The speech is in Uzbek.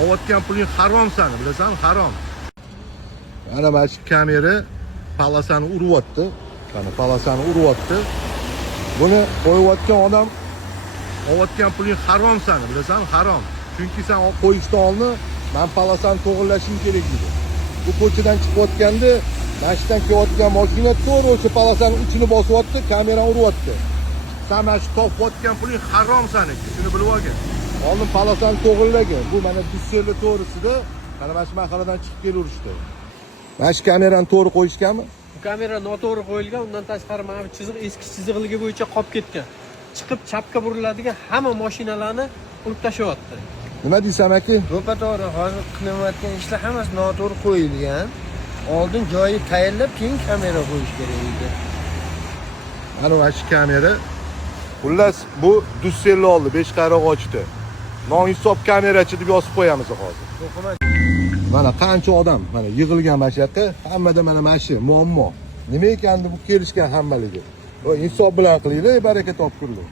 Olayotgan puling harom seni, bilasanmi? Harom. Mana shu kamera palasani uryapti. Mana palasani uryapti. Buni qo'yayotgan odam olayotgan puling harom seni, bilasanmi? Harom. Chunki sen qo'yishdan oldin men palasani to'g'rilashim kerak edi. Bu ko'chadan chiqayotganda mashinadan kelayotgan mashina to'g'ri o'sha palasani ichini bosyapti, kamerani uryapti. Sen mana shu topayotgan puling harom seniki, shuni bilib olgin. Oldin palasani to'g'rilagin. Bu mana Dyusselni to'g'risida mana shu mahalladan chiqib kelaverishdi. Mana shu kamerani to'g'ri qo'yishganmi? Bu kamera noto'g'ri qo'yilgan, undan tashqari mana bu chiziq eski chiziqligi bo'yicha qolib ketgan. Chiqib chapga buriladigan hamma mashinalarni urib tashlayapti. Nima deysan aka? To'g'ri, hozir qilinayotgan ishlar hammasi noto'g'ri qo'yilgan. Oldin joyi tayyorlab, keyin kamera qo'yish kerak edi. Mana shu kamera. Xullas bu Dyusselni oldi, 5 qayroq ochdi. Noinsof kamerachi deb yozib qo'yamiz hozir. Mana qancha odam mana yig'ilgan mana shu yerda, hammada mana shu muammo. Nima ekan bu kelishgan hammaligi? Insof bilan qilinglar, baraka topkurlar.